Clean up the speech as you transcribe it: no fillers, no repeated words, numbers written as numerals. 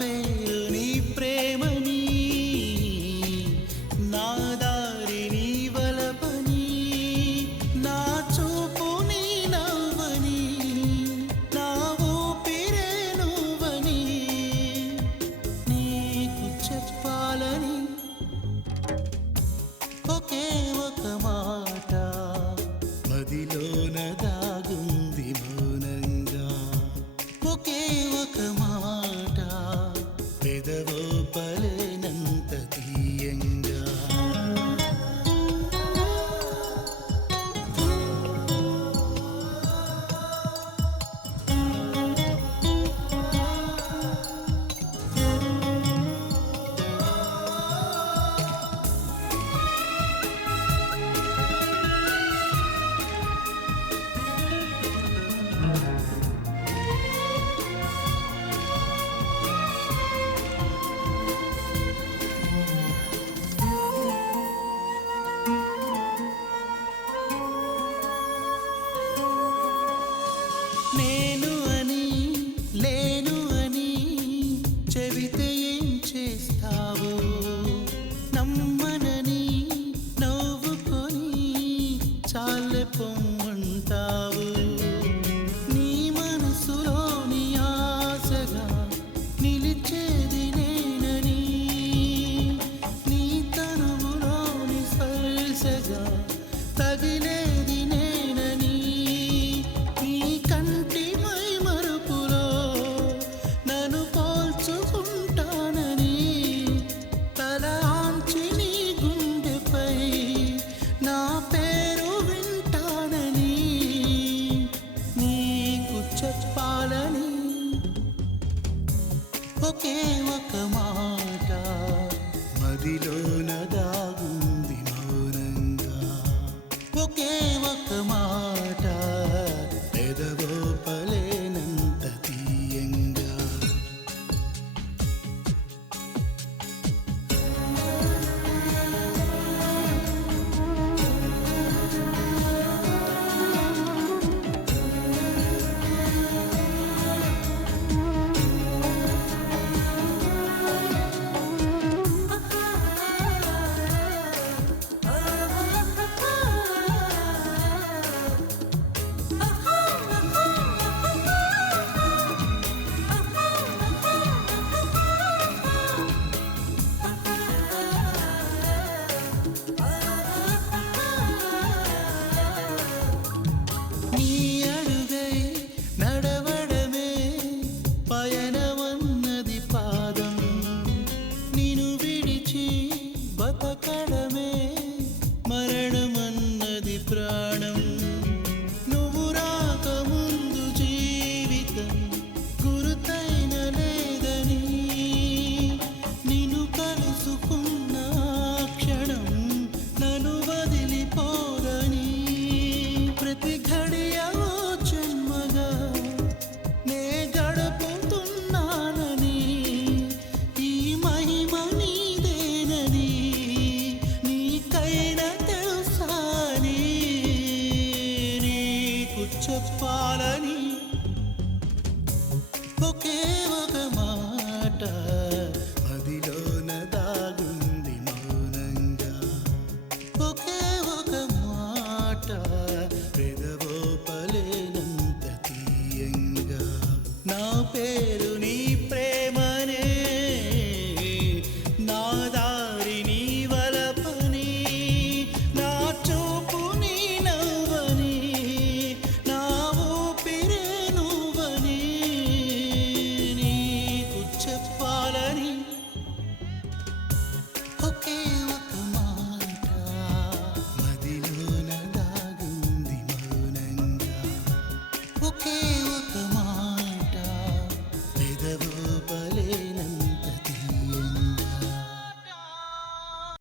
పేరు నీ ప్రేమని, నా దారి నీ వలపని, నా చూపు నీ నవ్వని, నా ఊపిరే నువ్వని నీకు చెప్పాలని ఒకే ఒక మాట మదిలోన దాగుంది మౌనంగా. ఒకే ఒక మాట పెదవో పలేనంత తీయంగా. నేను అని లేను అని చెబితే ఏం చేస్తావు, నమ్మనని నవ్వుకొని చాలే పొమ్మంటావు. నీ మనసులోని ఆశగా నిలిచేది నేనని, నీ తనువులోని స్పర్శగా తగిలేది నేనని, నీ కంటి మై మరుపులో నన్ను పోల్చుకుంటానని, తల ఆంచి నీ గుండెపై నా పేరు వింటానని నీకు చెప్పాలని ఒకే ఒక మాట మదిలోన దాగు